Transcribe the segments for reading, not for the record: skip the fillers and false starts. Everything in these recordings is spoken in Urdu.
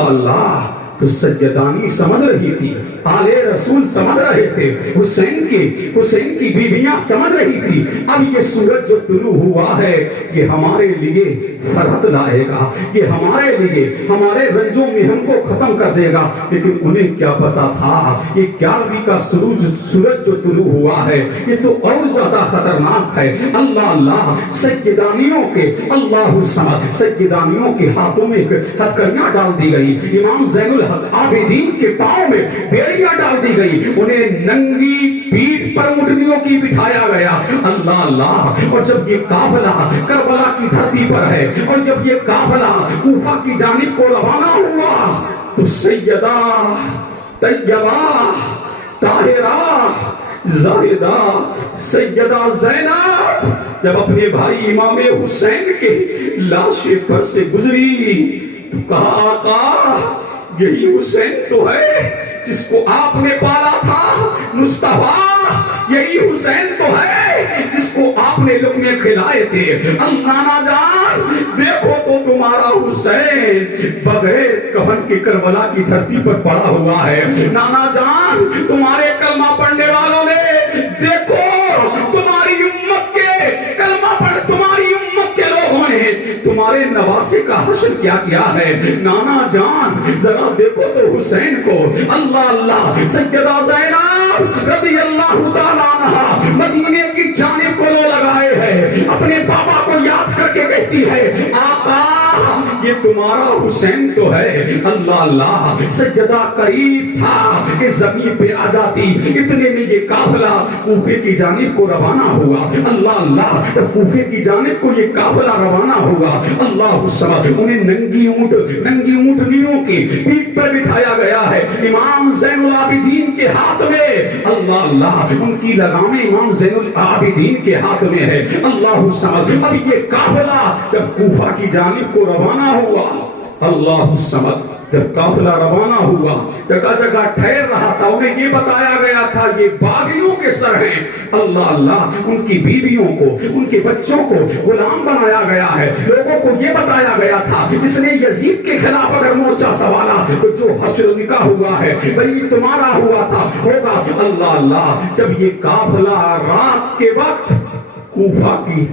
اللہ تو سجدانی سمجھ رہی تھی، آلے رسول سمجھ رہے تھے، حسین کی بیویاں سمجھ رہی تھی اب یہ سورج جو طلوع ہوا ہے یہ ہمارے لیے فرحت لائے گا، یہ ہمارے لیے ہمارے رنجوں محن کو ختم کر دے گا۔ لیکن انہیں کیا پتا تھا یہ 11ویں کا سورج جو طلوع ہوا ہے یہ تو اور زیادہ خطرناک ہے۔ اللہ سجدانیوں کے سجدانیوں کے ہاتھوں میں ہتھکڑیاں ڈال دی گئی، امام زین العابدین کے پاؤں میں بیڑیاں ڈال دی گئی، انہیں ننگی پیٹھ پر اونٹنیوں کی بٹھایا گیا۔ اللہ اور جب یہ قافلہ کربلا کی دھرتی پر ہے اور جب یہ قافلہ کوفہ کی جانب کو روانہ ہوا تو سیدہ طیبہ طاہرہ زاہدہ سیدہ زینب جب اپنے بھائی امام حسین کے لاش پر سے گزری تو کہا آقا یہی حسین تو ہے جس کو آپ نے پالا تھا، مصطفیٰ یہی حسین تو ہے جس کو آپ نے لقمے کھلائے تھے۔ نانا جان دیکھو تو تمہارا حسین بغیر کفن کے کربلا کی دھرتی پر پڑا ہوا ہے۔ نانا جان تمہارے کلمہ پڑھنے والوں نے دیکھو تمہاری امت کے کلمہ پڑھ تمہاری امت کے لوگوں نے تمہارے نواسے کا حشر کیا کیا ہے۔ نانا جان ذرا دیکھو تو حسین کو۔ اللہ سیدہ زینب رضی اللہ تعالیٰ عنہا مدینے کی جانب کو لو لگائے ہیں، اپنے بابا کو یاد کر کے کہتی ہے آقا یہ تمہارا حسین تو ہے۔ اللہ سجدہ قریب تھا کہ زمین پہ آ جاتی، اتنے میں یہ قافلہ کوفے کی جانب کو روانہ ہوا۔ اللہ جب کوفے کی جانب کو یہ قافلہ روانہ ہوا اللہ سمجھ انہیں ننگی اونٹنیوں کی پیٹھ پر بٹھایا گیا ہے، امام زین العابدین کے ہاتھ میں۔ اللہ ان کی لگامیں امام زین العابدین کے ہاتھ میں ہے۔ اللہ سمجھ اب یہ قافلہ جب کوفہ کی جانب کو روانہ ہوا اللہ سمجھ جب قافلہ روانہ ہوا جگہ جگہ ٹھہر رہا تھا، انہیں یہ بتایا گیا تھا یہ باغیوں کے سر ہیں۔ اللہ ان کی بیویوں کو ان کے بچوں کو غلام بنایا گیا ہے، لوگوں کو یہ بتایا گیا تھا جس نے یزید کے خلاف اگر مورچہ سنبھالا تو جو حشر نکاح ہوا ہے وہی تمہارا ہوا تھا ہوگا۔ اللہ جب یہ قافلہ رات کے وقت کوفہ کی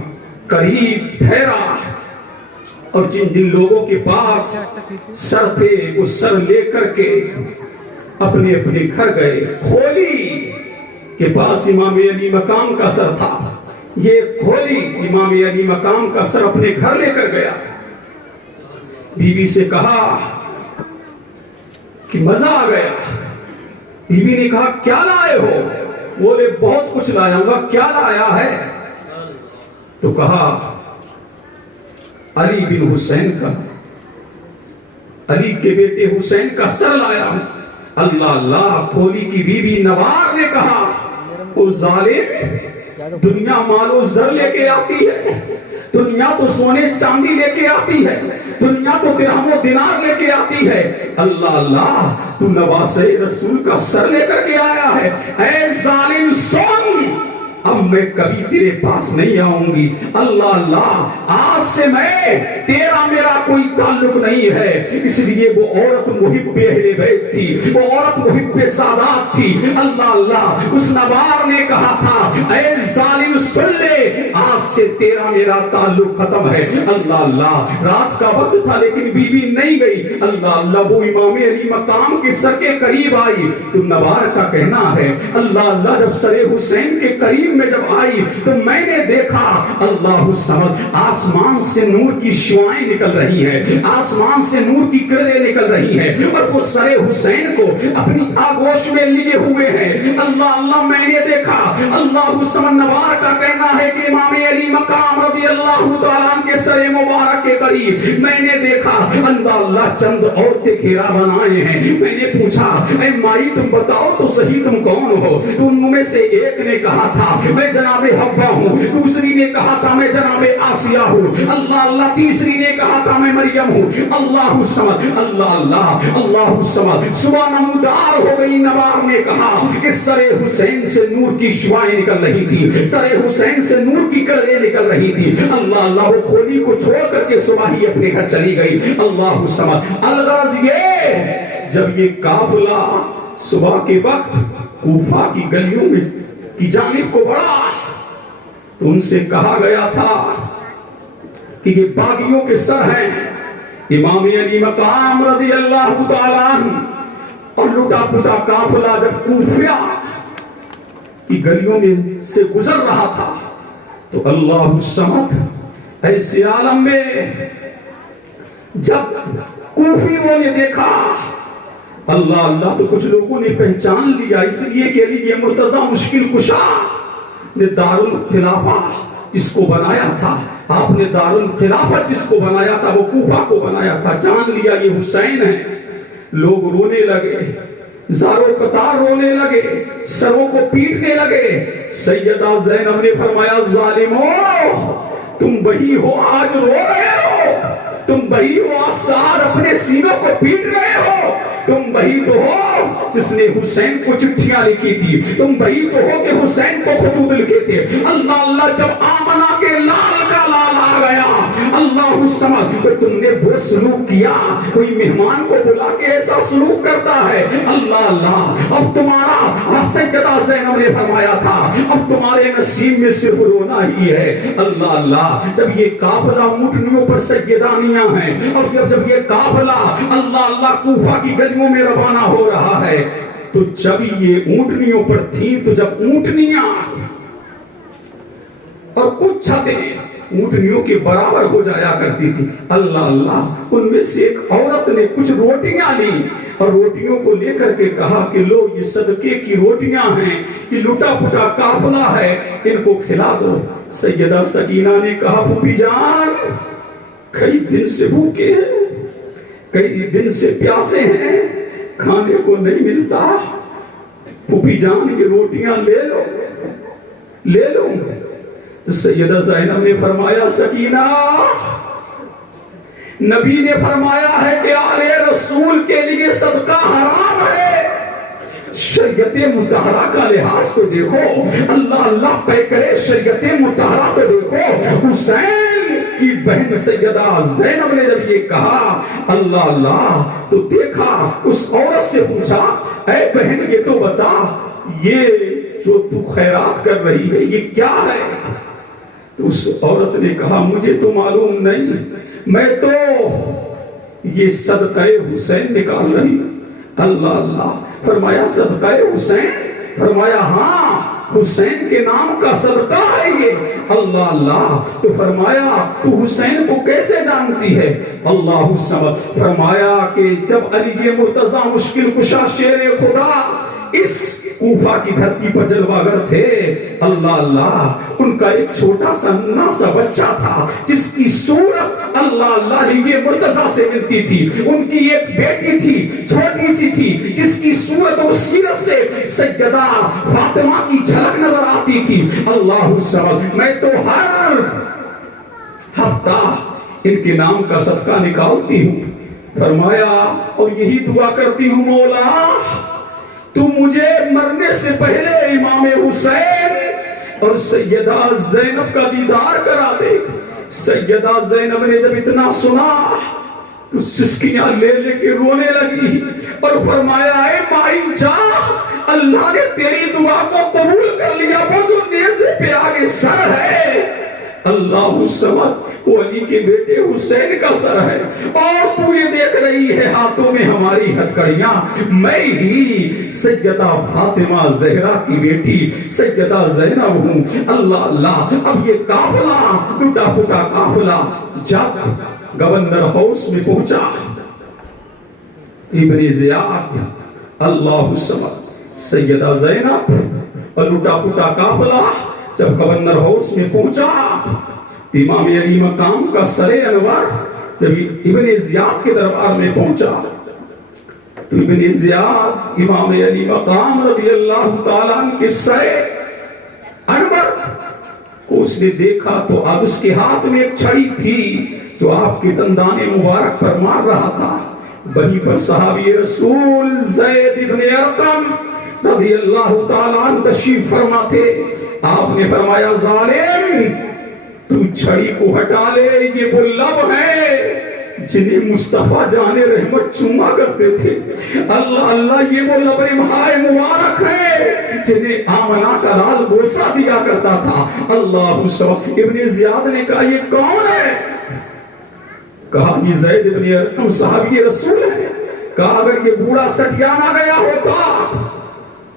قریب ٹھہرا اور جن لوگوں کے پاس سر تھے وہ سر لے کر کے اپنے اپنے گھر گئے، کھولی کے پاس امام علی مقام کا سر تھا، یہ کھولی امام علی مقام کا سر اپنے گھر لے کر گیا، بیوی سے کہا کہ مزہ آ گیا۔ بیوی نے کہا کیا لائے ہو؟ بولے بہت کچھ لایا ہوں، کیا لایا ہے؟ تو کہا علی بن حسین کا، علی کے بیٹے حسین کا سر لایا ہوں۔ اللہ کھولی کی بیوی نوار نے کہا او ظالم دنیا مال و زر لے کے آتی ہے، دنیا تو سونے چاندی لے کے آتی ہے، دنیا تو درہم و دینار لے کے آتی ہے، اللہ تو نواسے رسول کا سر لے کر کے آیا ہے۔ اے ظالم سن اب میں کبھی تیرے پاس نہیں آؤں گی۔ اللہ آج سے میں تیرا میرا کوئی تعلق نہیں ہے۔ اس لیے وہ عورت محب اہل بیت تھی، وہ عورت محب سادات تھی۔ اللہ اس نوار نے کہا تھا اے ظالم سن لے آج سے تیرا میرا تعلق ختم ہے۔ اللہ رات کا وقت تھا لیکن بی بی نہیں گئی۔ اللہ وہ امام علی مقام کے سر کے قریب آئی تو نوار کا کہنا ہے اللہ جب سر حسین کے قریب میں جب آئی تو میں نے دیکھا اللہ سمجھ آسمان سے نور کی شعائیں نکل رہی ہیں، آسمان سے نور کی کرنیں نکل رہی ہیں اور وہ سر حسین کو اپنی آغوش میں لیے ہوئے ہیں۔ اللہ میں نے دیکھا اللہ سمجھ نوار کا کہنا ہے کہ امام علی مقام رضی اللہ تعالیٰ عنہ کے سر مبارک کے قریب میں نے دیکھا اللہ چند عورتیں گھیرا بنائے ہیں۔ میں نے پوچھا اے مائی تم بتاؤ تو صحیح تم کون ہو؟ تو ان میں سے ایک نے کہا تھا میں جناب حوا ہوں، دوسری نے کہا تھا میں جناب آسیہ ہوں، اللہ تیسری نے کہا تھا میں مریم ہوں۔ اللہ سمجھ اللہ سمجھ صبح نمودار ہو گئی۔ نوار نے کہا کہ سر حسین سے نور کی شعائیں نکل رہی تھی، سر حسین سے نور کی کرنیں نکل رہی تھی۔ اللہ وہ کھولی کو چھوڑ کر کے صبح ہی اپنے گھر چلی گئی۔ اللہ سمجھ الغرض یہ جب یہ قافلہ صبح کے وقت کوفہ کی گلیوں میں کی جانب کو بڑھا تو ان سے کہا گیا تھا کہ یہ باغیوں کے سر ہیں. امام علی مقام رضی اللہ تعالیٰ عنہ اور لٹا پٹا قافلہ جب کوفہ کی گلیوں میں سے گزر رہا تھا تو اللہ الصمد ایسے عالم میں جب کوفیوں نے دیکھا اللہ اللہ تو کچھ لوگوں نے پہچان لیا اس لیے کہ علی مرتضی مشکل کشا نے دارالخلافہ جس کو بنایا تھا آپ نے دارالخلافہ جس کو بنایا تھا وہ کوفہ کو بنایا تھا جان لیا یہ حسین ہے. لوگ رونے لگے زاروں قطار رونے لگے سروں کو پیٹنے لگے. سیدہ زینب نے فرمایا ظالمو تم وہی ہو آج رو رہے ہو تم وہی ہو آج سار اپنے سینوں کو پیٹ رہے ہو تم وہی تو ہو جس نے حسین کو چٹھیاں لکھی تھی تم وہی تو ہو کہ حسین کو خطوط لکھے تھے. اللہ اللہ جب آمنہ کے لال کا لال آ گیا اللہ سمجھ تو تم نے وہ سلوک کیا کوئی مہمان کو بلا کے ایسا سلوک کرتا ہے. اللہ اللہ اب تمہارا سیدہ زینب نے فرمایا تھا اب تمہارے نصیب میں صرف رونا ہی ہے. اللہ اللہ جب یہ قافلہ اونٹنیوں پر سیدانیاں ہیں اور جب یہ قافلہ اللہ اللہ کوفہ کی گلیوں میں روانہ ہو رہا ہے تو جب یہ اونٹنیوں پر تھی تو جب اونٹنیاں اور کچھ چھتیں اونٹنیوں کے برابر ہو جایا کرتی تھی اللہ اللہ ان میں سے ایک عورت نے کچھ روٹیاں لی اور روٹیوں کو لے کر کے کہا کہ لو یہ صدقے کی روٹیاں ہیں یہ لٹا پٹا قافلہ ہے ان کو کھلا دو. سیدہ سکینہ نے کہا پھوپھی جان کئی دن سے بھوکے ہیں کئی دن سے پیاسے ہیں کھانے کو نہیں ملتا پھوپھی جان یہ روٹیاں لے لو. تو سیدہ زینب نے فرمایا سکینہ نبی نے فرمایا ہے کہ آل رسول کے لیے صدقہ حرام ہے. شریعت مطہرہ کا لحاظ کو دیکھو اللہ اللہ پہ کرے شریعت مطہرہ کو دیکھو. حسین کی بہن سیدہ زینب نے جب یہ کہا اللہ اللہ تو دیکھا اس عورت سے پوچھا اے بہن یہ تو بتا یہ جو تو خیرات کر رہی ہے یہ کیا ہے. تو اس عورت نے کہا مجھے تو معلوم نہیں میں تو یہ صدقہ حسین نکال رہی ہوں. اللہ اللہ فرمایا صدقہ حسین فرمایا ہاں حسین کے نام کا صدقہ ہے یہ. اللہ اللہ تو فرمایا تو حسین کو کیسے جانتی ہے. اللہ سمجھ فرمایا کہ جب علی مرتضی مشکل کشا شیر خدا اس کوفہ کی دھرتی پر جلوہ گر تھے اللہ اللہ ان کا ایک چھوٹا سا ناسا بچہ تھا جس کی صورت اللہ اللہ یہ مرتضی سے ملتی تھی. ان کی ایک بیٹی تھی چھوٹی سی تھی جس کی صورت و سیرت سے سیدہ فاطمہ کی جھلک نظر آتی تھی. اللہ سمجھ میں تو ہر ہفتہ ان کے نام کا صدقہ نکالتی ہوں. فرمایا اور یہی دعا کرتی ہوں مولا تو مجھے مرنے سے پہلے امام حسین اور سیدہ زینب کا دیدار کرا دے. سیدہ زینب نے جب اتنا سنا تو سسکیاں لے لے کے رونے لگی اور فرمایا اے مائی جا اللہ نے تیری دعا کو قبول کر لیا. وہ جو نیزے پہ آگے سر ہے اللہ سمجھ وہ علی کے بیٹے حسین کا سر ہے اور تو یہ دیکھ رہی ہے ہاتھوں میں ہماری ہتھکڑیاں میں ہی سیدہ فاطمہ زہرا کی بیٹی سیدہ زینب ہوں. اللہ اللہ اب یہ قافلہ ٹوٹا پھوٹا قافلہ جب گورنر ہاؤس میں پہنچا ابن زیاد اللہ سمجھ سیدہ زینب اور ٹوٹا پھوٹا قافلہ جب گورنر ہاؤس میں پہنچا امام علی مقام کا سر انور جب ابن زیاد کے دربار میں پہنچا تو ابن زیاد امام علی مقام رضی اللہ تعالیٰ عنہ کے سر انور کو اس نے دیکھا تو اب اس کے ہاتھ میں ایک چھڑی تھی جو آپ کے دندان مبارک پر مار رہا تھا. وہیں پر صحابی رسول زید ابن ارقم رضی اللہ تعالیٰ عنہ تشریف فرما تھے. آپ نے فرمایا ظالم تو چھڑی کو ہٹا لے یہ وہ لب ہے جنہیں مصطفیٰ جان رحمت چوما کرتے تھے. اللہ اللہ یہ وہ لبے بہائے مبارک ہے جنہیں آمنہ کا لال بوسہ دیا کرتا تھا. اللہ صمد. ابن زیاد نے کہا یہ کون ہے؟ کہا یہ زید ابن ارقم صحابی رسول ہے. کہا اگر یہ بوڑھا سٹیانہ گیا ہوتا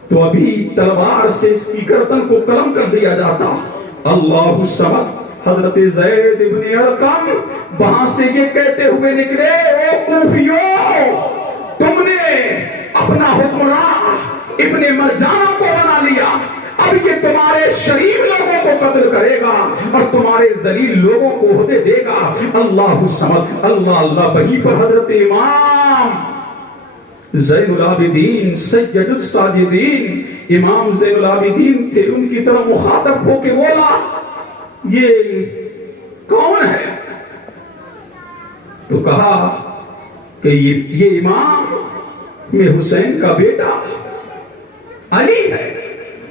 تو ابھی تلوار سے اس کی گردن کو قلم کر دیا جاتا. اللہ صمد. حضرت زید ابن ارقم وہاں سے یہ کہتے ہوئے نکلے او کوفیو تم نے اپنا حکمراں ابن مرجانہ کو بنا لیا. اب یہ تمہارے شریف لوگوں کو قتل کرے گا اور تمہارے ذلیل لوگوں کو عہدے دے گا. اللہ سمجھ. اللہ اللہ. وہیں پر حضرت امام زین العابدین سید الساجدین امام زین العابدین تھے. ان کی طرف مخاطب ہو کے بولا یہ کون ہے؟ تو کہا کہ یہ امام میں حسین کا بیٹا علی ہے.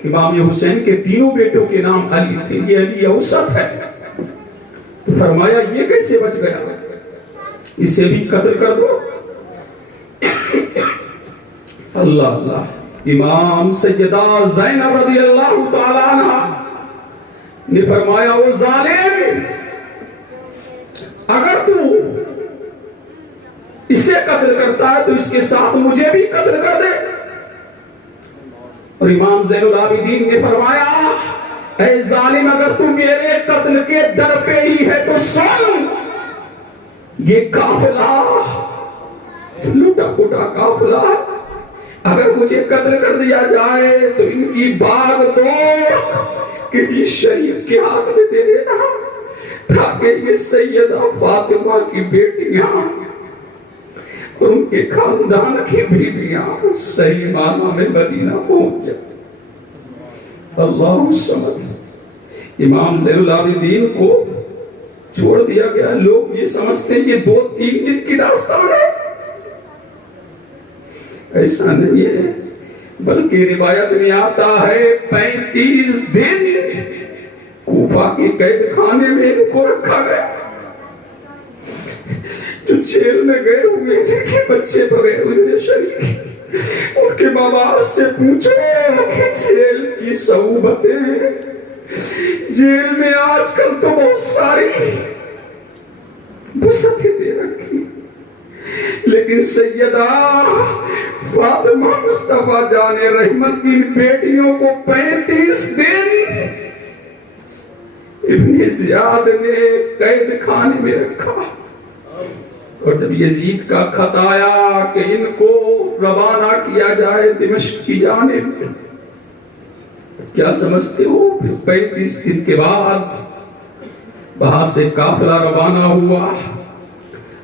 امام حسین کے تینوں بیٹوں کے نام علی تھے. یہ علی اوسط ہے. تو فرمایا یہ کیسے بچ گیا؟ اسے بھی قتل کر دو. اللہ اللہ. امام سیدہ زینب رضی اللہ تعالی عنہ نے فرمایا وہ ظالم اگر تو اسے قتل کرتا ہے تو اس کے ساتھ مجھے بھی قتل کر دے. اور امام زین العابدین نے فرمایا اے ظالم اگر تو میرے قتل کے در پہ ہی ہے تو سن یہ قافلہ لوٹا پھوٹا قافلہ اگر مجھے قتل کر دیا جائے تو ان کی باغ تو کسی شریف کے ہاتھ میں دے دینا تاکہ یہ سیدہ فاطمہ کی بیٹیاں اور ان کے خاندان کی بیٹیاں صحیح معنی میں مدینہ پہنچ جائیں. اللہ سمجھ. امام زین العابدین کو چھوڑ دیا گیا. لوگ یہ سمجھتے ہیں یہ 2-3 دن کی داستان ہے. ایسا نہیں ہے بلکہ روایت میں آتا ہے 35 دن کوفہ کے قید خانے میں ان کو رکھا گیا. جو جیل میں گئے ہوئے جن کے بچے بغیر گزرے شریک ان کے ماں باپ سے پوچھو کہ جیل کی صعوبتیں جیل میں آج کل تو بہت ساری وسعتیں دے رکھی لیکن سیدہ فاطمہ مصطفیٰ جان رحمت کی بیٹیوں کو 35 دن ابن زیاد نے قید خانے میں رکھا. اور جب یزید کا خط آیا کہ ان کو روانہ کیا جائے دمشق کی جانب کیا سمجھتے ہو 35 دن کے بعد وہاں سے قافلہ روانہ ہوا.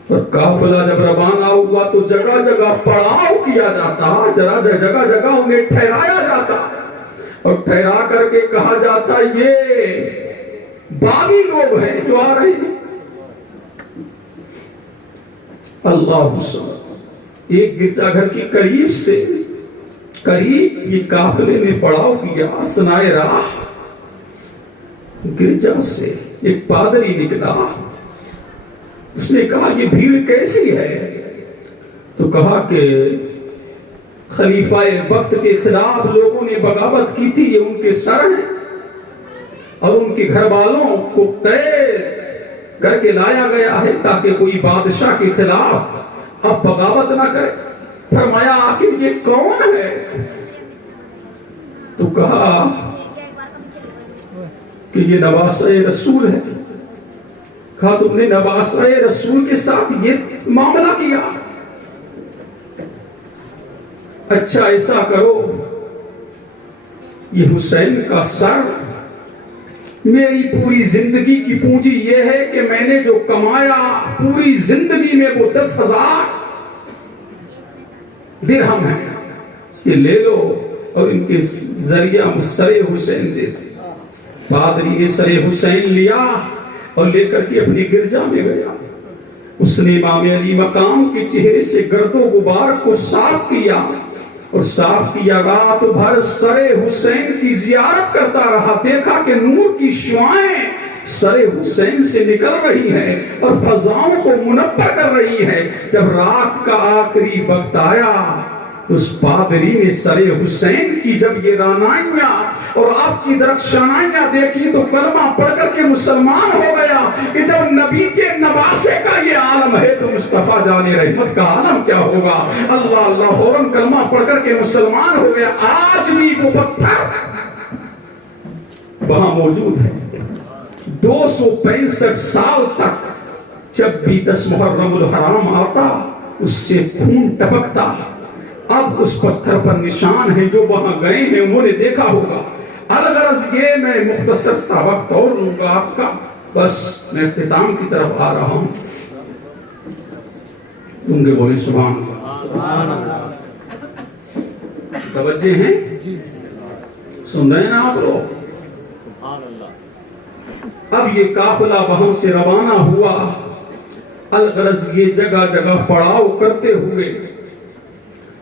اور قافلہ جب روانہ ہوا تو جگہ جگہ پڑاؤ کیا جاتا جگہ جگہ انہیں ٹھہرایا جاتا اور ٹھہرا کر کے کہا جاتا یہ باغی لوگ ہیں جو آ رہے ہیں. اللہ سبحانہ. ایک گرجا گھر کی قریب سے یہ قافلے نے پڑاؤ کیا. اثنائے راہ گرجا سے ایک پادری نکلا. اس نے کہا یہ بھیڑ کیسی ہے؟ تو کہا کہ خلیفہ وقت کے خلاف لوگوں نے بغاوت کی تھی یہ ان کے سر ہیں اور ان کے گھر والوں کو قید کر کے لایا گیا ہے تاکہ کوئی بادشاہ کے خلاف اب بغاوت نہ کرے. فرمایا آخر یہ کون ہے؟ تو کہا کہ یہ نواسہ رسول ہے. کہا تم نے نواسہ رسول کے ساتھ یہ معاملہ کیا؟ اچھا ایسا کرو یہ حسین کا سر میری پوری زندگی کی پونجی یہ ہے کہ میں نے جو کمایا پوری زندگی میں وہ 10,000 درہم ہے یہ لے لو اور ان کے ذریعہ سر حسین دے دو. پادری نے سر حسین لیا اور لے کر کے اپنی گرجا میں گیا. اس نے امام علی مقام کے چہرے سے گرد و غبار کو صاف کیا اور صاف کیا. رات بھر سر حسین کی زیارت کرتا رہا. دیکھا کہ نور کی شعائیں سر حسین سے نکل رہی ہیں اور فضاؤں کو منور کر رہی ہیں۔ جب رات کا آخری وقت آیا تو اس پادری نے سر حسین کی جب یہ رانائیاں اور آپ کی درخشانائیاں دیکھی تو کلمہ پڑھ کر کے مسلمان ہو گیا کہ جب نبی کے نواسے کا یہ عالم ہے تو مصطفیٰ جان رحمت کا عالم کیا ہوگا۔ اللہ اللہ فوراً کلمہ پڑھ کر کے مسلمان ہو گیا۔ آج بھی وہ پتھر وہاں موجود ہے۔ 265 سال تک جب بھی 10 محرم الحرام آتا اس سے خون ٹپکتا۔ اب اس پتھر پر نشان ہے، جو وہاں گئے ہیں انہوں نے دیکھا ہوگا۔ الغرض یہ میں مختصر سا وقت اور لوں گا آپ کا، بس میں اختتام کی طرف آ رہا ہوں۔ گونگے بولے سبحان اللہ۔ توجہ ہیں؟ سن رہے ہیں نا آپ لوگ؟ اب یہ قافلہ وہاں سے روانہ ہوا۔ الغرض یہ جگہ جگہ پڑاؤ کرتے ہوئے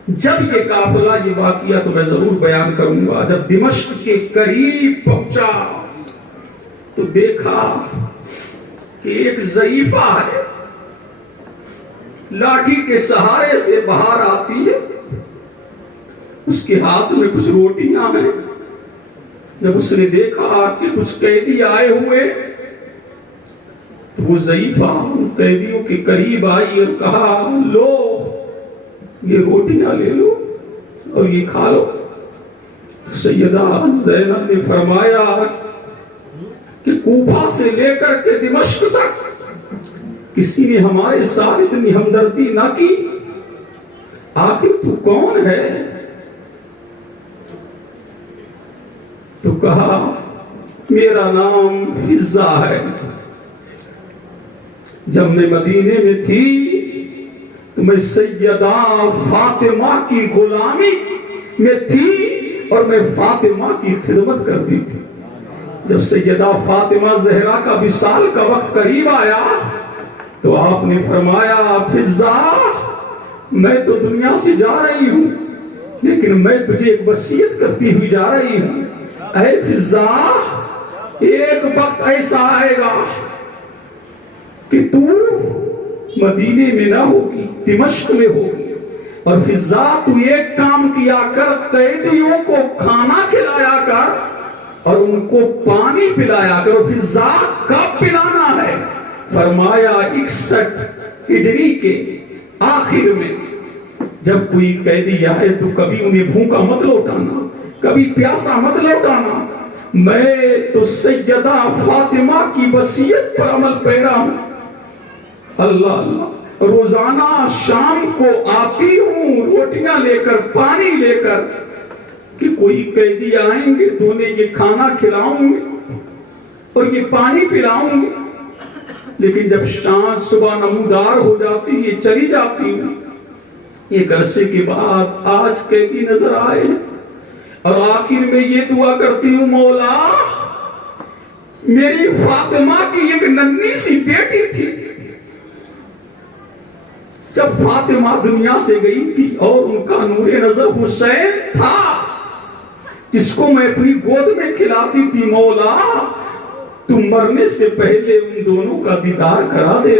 جب یہ قافلہ، یہ واقعہ تو میں ضرور بیان کروں گا، جب دمشق کے قریب پہنچا تو دیکھا کہ ایک ضعیفہ ہے، لاٹھی کے سہارے سے باہر آتی ہے، اس کے ہاتھ میں کچھ روٹیاں ہیں۔ جب اس نے دیکھا کہ کچھ قیدی آئے ہوئے تو وہ ضعیفہ ان قیدیوں کے قریب آئی اور کہا، لو یہ روٹیاں لے لو اور یہ کھا لو۔ سیدہ زینب نے فرمایا کہ کوفہ سے لے کر کے دمشق تک کسی نے ہمارے ساتھ اتنی ہمدردی نہ کی، آخر تو کون ہے؟ تو کہا میرا نام فضہ ہے، جب میں مدینے میں تھی تو میں سیدہ فاطمہ کی غلامی میں تھی اور میں فاطمہ کی خدمت کرتی تھی۔ جب سیدہ فاطمہ زہرا کا وصال کا وقت قریب آیا تو آپ نے فرمایا، فضہ میں تو دنیا سے جا رہی ہوں لیکن میں تجھے ایک وصیت کرتی ہوئی جا رہی ہوں۔ اے فضہ، ایک وقت ایسا آئے گا کہ تو مدینے میں نہ ہوگی، دمشق میں ہوگی، اور فضہ تو ایک کام کیا کر، قیدیوں کو کھانا کھلایا کر اور ان کو پانی پلایا کر۔ فضہ کب پلانا ہے؟ فرمایا 61 ہجری کے آخر میں جب کوئی قیدی آئے تو کبھی انہیں بھوکا مت لوٹانا، کبھی پیاسا مت لوٹانا۔ میں تو سیدہ فاطمہ کی وصیت پر عمل پیرا ہوں۔ اللہ اللہ، روزانہ شام کو آتی ہوں روٹیاں لے کر، پانی لے کر، کہ کوئی قیدی آئیں گے تو انہیں یہ کھانا کھلاؤں گے اور یہ پانی پلاؤں گے، لیکن جب شام صبح نمودار ہو جاتی یہ چلی جاتی ہوں۔ ایک عرصے کے بعد آج قیدی نظر آئے اور آخر میں یہ دعا کرتی ہوں، مولا میری فاطمہ کی ایک ننھی سی بیٹی تھی، جب فاطمہ دنیا سے گئی تھی اور ان کا نور نظر حسین تھا جس کو میں اپنی گود میں کھلاتی تھی، مولا تم مرنے سے پہلے ان دونوں کا دیدار کرا دے۔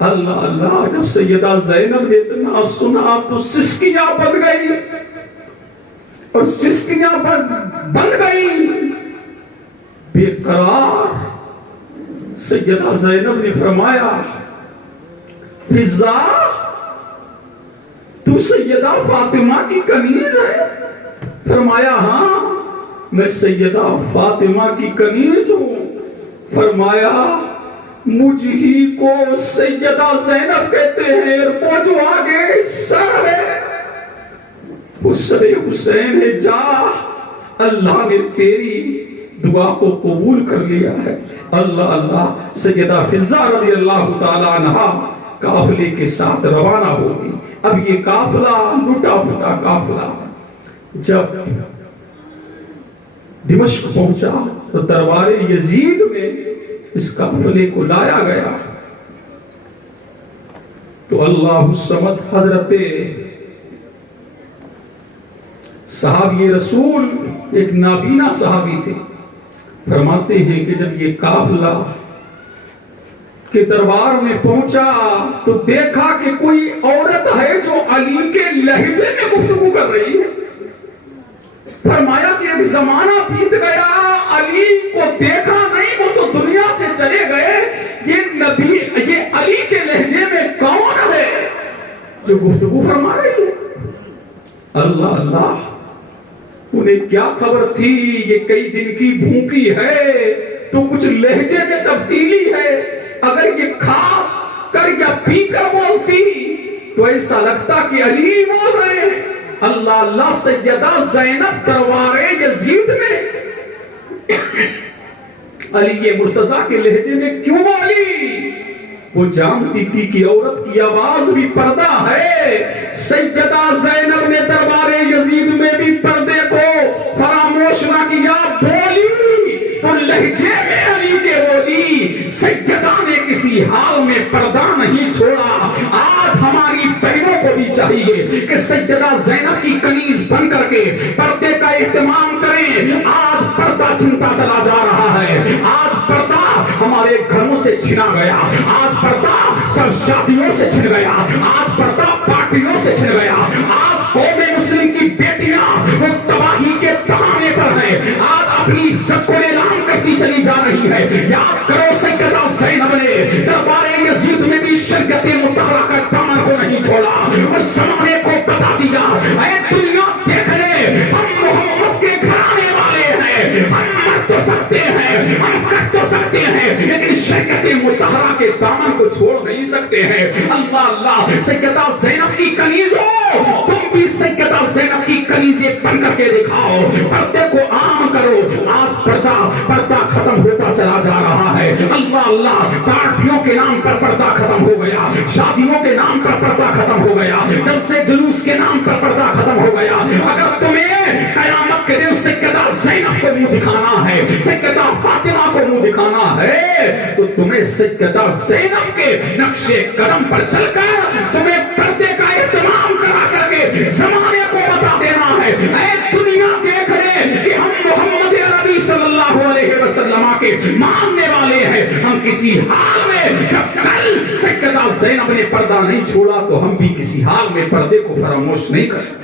اللہ اللہ، جب سیدہ زینب نے اتنا سنا تو سسکیاں بن گئی اور سسکیاں بن گئی بے قرار۔ سیدہ زینب نے فرمایا، فضہ تو سیدہ فاطمہ کی کنیز ہے؟ فرمایا ہاں میں سیدہ فاطمہ کی کنیز ہوں۔ فرمایا مجھ ہی کو سیدہ زینب کہتے ہیں، وہ جو آگے سر ہے وہ سر حسین ہے۔ جا، اللہ نے تیری دعا کو قبول کر لیا ہے۔ اللہ اللہ۔ سیدہ فضہ رضی اللہ تعالیٰ عنہا قافلے کے ساتھ روانہ ہوگی۔ اب یہ قافلہ لٹا پھٹا قافلہ جب دمشق پہنچا تو دربار یزید میں اس قافلے کو لایا گیا تو اللہ الصمد حضرت صحابی رسول ایک نابینا صحابی تھے، فرماتے ہیں کہ جب یہ قافلہ کے دربار میں پہنچا تو دیکھا کہ کوئی عورت ہے جو علی کے لہجے میں گفتگو کر رہی ہے. فرمایا کہ ایک زمانہ بیت گیا، علی کو دیکھا نہیں، وہ تو دنیا سے چلے گئے، یہ علی کے لہجے میں کون ہے جو گفتگو فرما رہی ہے؟ اللہ اللہ، انہیں کیا خبر تھی یہ کئی دن کی بھوکی ہے تو کچھ لہجے میں تبدیلی ہے. اگر یہ کھا کر یا پی کر بولتی تو ایسا لگتا کہ علی بول رہے ہیں. اللہ اللہ، سیدہ زینب دربار یزید میں علی مرتضیٰ کے لہجے میں کیوں بولی؟ وہ جانتی تھی کہ عورت کی آواز بھی پردہ ہے. سیدہ زینب نے دربار یزید میں بھی پردے کو فراموش نہ کیا، بولی تو لہجے میں علی کے بولی. سیدہ نے کسی حال میں پردہ نہیں چھوڑا. آج ہماری بہنوں کو بھی چاہیے کہ سیدہ زینب کی کنیز بن کر کے پردے کا اہتمام کریں. آج پردہ چھنتا چلا جا رہا ہے، آج پردہ ہمارے گھروں سے چھنا گیا، آج پردہ سب شادیوں سے چھن گیا، آج پردہ پارٹیوں سے چھن گیا. آج قوم مسلم کی بیٹیاں وہ تباہی کے تہانے پر ہیں، آج اپنی عزت کو نیلام کرتی چلی جا رہی ہے. یاد کرو سیدہ زینب نے دربار یزید میں بھی شریعت مطہرہ کا دامن کو نہیں چھوڑا اور زمانے کو بتا دیا، اے دنیا دیکھ لے، ہم محمد کے گھرانے والے ہیں، ہم مر تو سکتے ہیں، ہم کٹ تو سکتے ہیں، لیکن شریعت مطہرہ کے دامن کو چھوڑ نہیں سکتے ہیں. اللہ اللہ، سیدہ زینب کی کنیز ہو، تم بھی سیدہ زینب کی کنیزیں بن کر کے دکھاؤ، پردے کو عام کرو. آج پردہ ختم ہوتا چلا جا رہا ہے. اللہ اللہ، پارٹیوں کے نام پر پردہ ختم ہو گیا، شادیوں کے نام پر پردہ ختم ہو گیا، جلسے جلوس کے نام پر پردہ ختم ہو گیا. اگر تمہیں قیامت کے دن سیدہ زینب کو منہ دکھانا ہے، سیدہ فاطمہ کو منہ دکھانا ہے، تو تمہیں سیدہ زینب کے نقش قدم پر چل کر تمہیں پردے کا اہتمام کرا کر کے زمانے کو بتا دینا ہے. اے دنیا دیکھ لے کہ ہم محمد عربی صلی اللہ علیہ وسلم کے ماننے والے ہیں. ہم کسی حال میں، جب کل سیدہ زینب نے پردہ نہیں چھوڑا تو ہم بھی کسی حال میں پردے کو فراموش نہیں کریں.